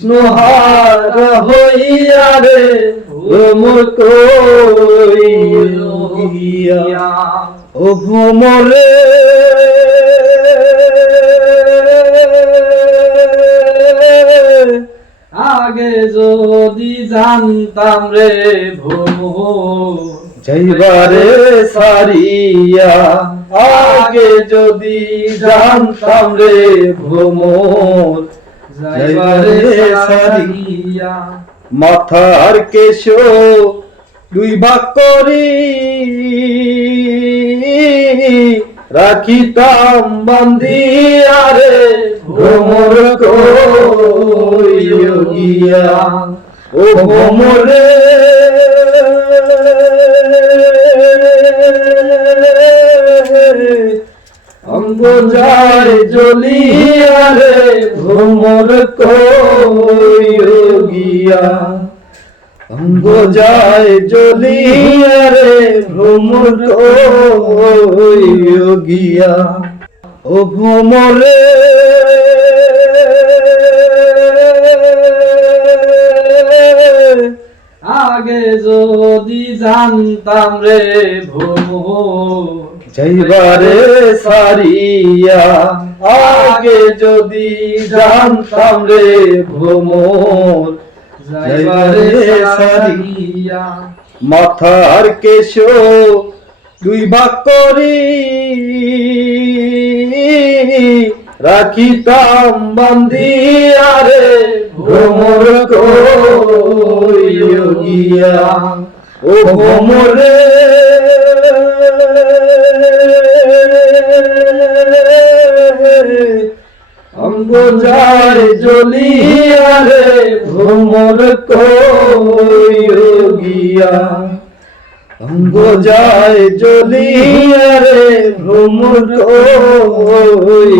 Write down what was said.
তৃষ্ণহার হইয়া রে ভ্রমর কইয়া ও ভ্রমরে আগে যদি জানতাম রে ভ্রমর যাইবারে সারিয়া আগে যদি জানতাম রে ভ্রমর যাইবারে সারিয়া মাথার কেশ দুই ভাগ করি রাখিতাম বান্ধিয়া রে ভ্রমর কইয়া ও ভ্রমরে অঙ্গ যায় জ্বলিয়া রে ভ্রমর কইয়া অঙ্গ যায় জ্বলিয়া রে ভ্রমর কইয়া ও ভ্রমরে আগে যদি জানতাম রে ভ্রমর যাইবারে সারিয়া আগে যদি জানতাম রে ভ্রমর যাইবারে সারিয়া মাথার কেশ দুই ভাগ করি রাখিতাম বান্ধিয়া রে ভ্রমর কইয়া ও ভ্রমরে অঙ্গ যায় জ্বলিয়া রে ভ্রমর কইয়া অঙ্গ যায় জ্বলিয়া রে ভ্রমর কইয়া